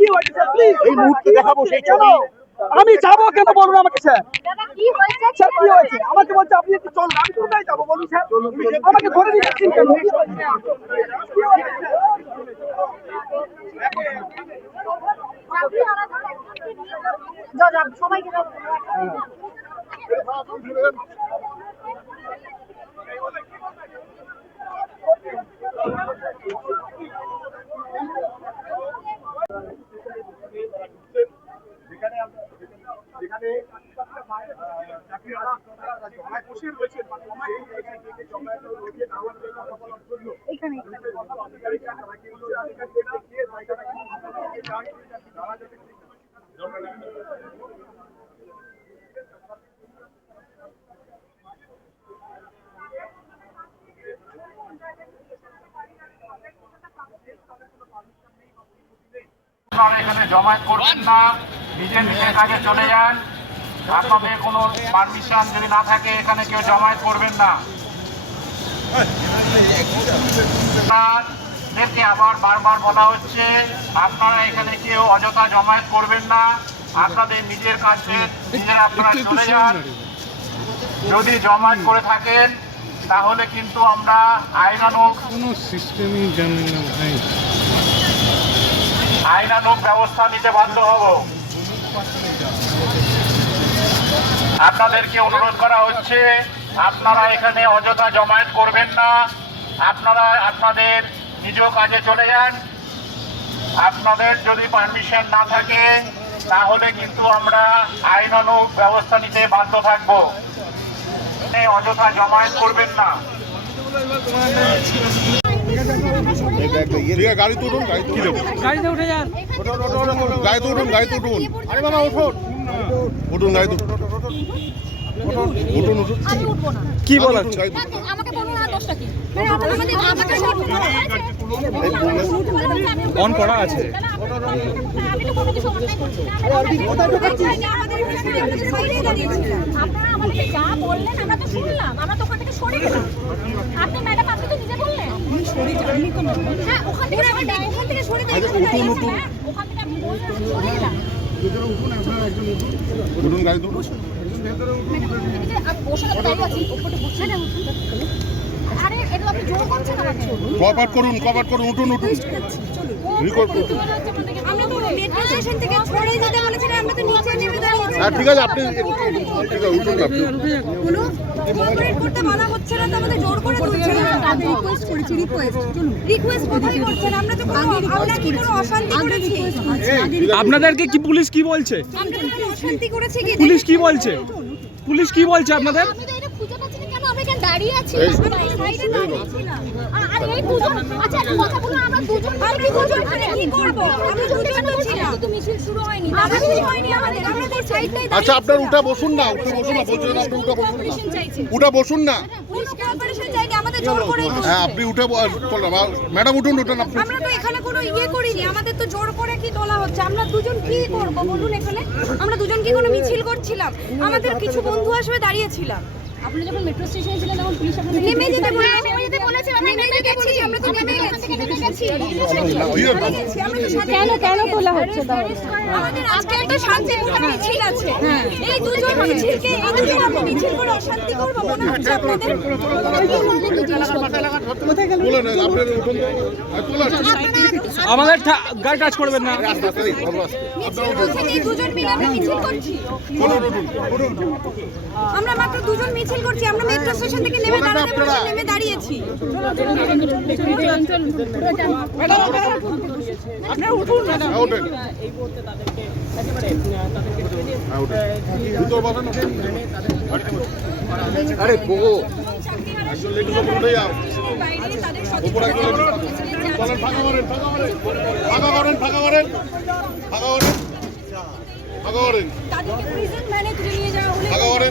কি হয়েছে sir please এই মুহূর্তে দেখাবো সেই ছবি। আমি যাবো কেন বলুন আমাকে স্যার দাদা কি হয়েছে? স্যার কি হয়েছে আমাকে বলছে আপনি একটু চলুন আমি কোথায় যাবো বলুন স্যার আমাকে ধরে দিচ্ছেন কেন কি হয়েছে? যা যা সবাইকে দাও। এখানে আপনারা এখানে জমায়েত করবেন না, নিজের নিজের কাজে চলে যান। আপনাদের কোনো পারমিশন যদি না থাকে এখানে কেউ জমায়েত করবেন না। আপনাদেরকে আবার বারবার বলা হচ্ছে আপনারা এখানে কেউ অযথা জমায়েত করবেন না, আপনাদের নিজের কাজে নিজেরা আপনারা চলে যান। যদি জমায়েত করে থাকেন তাহলে কিন্তু আমরা আইনানুগ ব্যবস্থা নিতে বাধ্য হব। আপনাদেরকে অনুরোধ করা হচ্ছে আপনারা এখানে অযথা জমায়েত করবেন না, আপনারা আপনাদের নিজ কাজে চলে যান। আপনাদের যদি পারমিশন না থাকে তাহলে কিন্তু আমরা আইনানুগ ব্যবস্থা নিতে বাধ্য থাকব। অযথা জমায়েত করবেন না। গাড়ি তুলুন, গাড়িতে উঠে যান গাড়িতে উঠুন, গাড়িতে উঠুন। আরে বাবা উঠুন, উঠুন গাড়িতে উঠুন, উঠুন। আমি উঠবো না। কি বলার আমাকে বলুন না দোষটা কি? আমাকে অন করা আছে আমি তো কোনো কিছু অন্যায় করছি না। আপনারা আমাদেরকে যা বললেন আমরা তো শুনলাম, আমরা তো ওখান থেকে সরে গেলাম। আপনি ম্যাডাম আপনি তো নিজে বললেন হ্যাঁ ওখান থেকে সরে যাই, ওখান থেকে আপনি বললেন সরে গেলাম। উঠুন গাড়িতে উঠুন। আরে এটা আপনি জোর করছেন আমাকে। কভার করুন, উঠুন, উঠুন। আমরা তো মেট্রো স্টেশন থেকে ছড়ে যেতে বলেছিলাম, আমরা তো নিচে নেমে দাঁড়িয়েছি। হ্যাঁ ঠিক আছে, আপনি ঠিক আছে উঠুন আপনি। কোনো কোঅপারেট করতে মানা হচ্ছে না তো আমাদের জোর করে তুলছে না। আমি রিকোয়েস্ট করেছি, রিকোয়েস্ট কোথায় করছেন? আমরা তো আমরা কি কোনো অশান্তি করেছি? আপনাদেরকে কি পুলিশ কি বলছে আমরা তো কোনো অশান্তি করেছি কি? পুলিশ কি বলছে আপনাদের? আমি তো এটা খুঁজে পাচ্ছি না কেন? আমরা এখানে দাঁড়িয়ে আছি, আমরা সাইডে দাঁড়িয়ে ছিলাম। আর এই দুজন আচ্ছা একটা কথা বলুন, আমরা দুজন এখানে কি করব? আমরা দুজন তো ছিলাম, তো মিছিল শুরু হয়নি, আমরা শুরু হয়নি আমাদের, আমরা তো সাইডটাই দাঁড়িয়ে। আচ্ছা আপনার উঠে বসুন না, বলছেন আপনি উঠে বসুন না। পুলিশ কোঅপারেশন চাইনি, আমাদের জোর করে হ্যাঁ আপনি উঠে ম্যাডাম উঠুন আপনি। আমরা তো এখানে কোনো করিনি, আমাদের তো জোর করে কি তোলা হচ্ছে। আমরা দুজন কি করব বলুন এখানে? আমরা দুজন কি কোনো মিছিল করছিলাম? আমাদের কিছু বন্ধু আসবে দাঁড়িয়েছিলাম। আপনি যখন মেট্রো স্টেশনে ছিলেন তখন পুলিশ আপনাদের নেমে যেতে বলেছে, আমরা নেমে গেছি, আমরা তো নেমে গেছি। কেন তোলা হচ্ছে? আমাদের আজকে একটা শান্তিপূর্ণ মিছিল আছে, এই দুজন মিছিলকে এই দুজন আমরা মিছিল করে অশান্তি করব মনে হচ্ছে আপনাদের? বলেন আপনি উঠুন, আমাদের গাড়ি টাচ করবেন না। এই দুজন মিলে আমরা মিছিল করছি, আমরা মাত্র দুজন মিছিল করছি, আমরা মেট্রো স্টেশন থেকে নেমে দাঁড়িয়েছি। আপনারা উঠুন না। আরে বগো তাদেরকে প্রিজন ভ্যানে তুলে নিয়ে যাওয়া হলে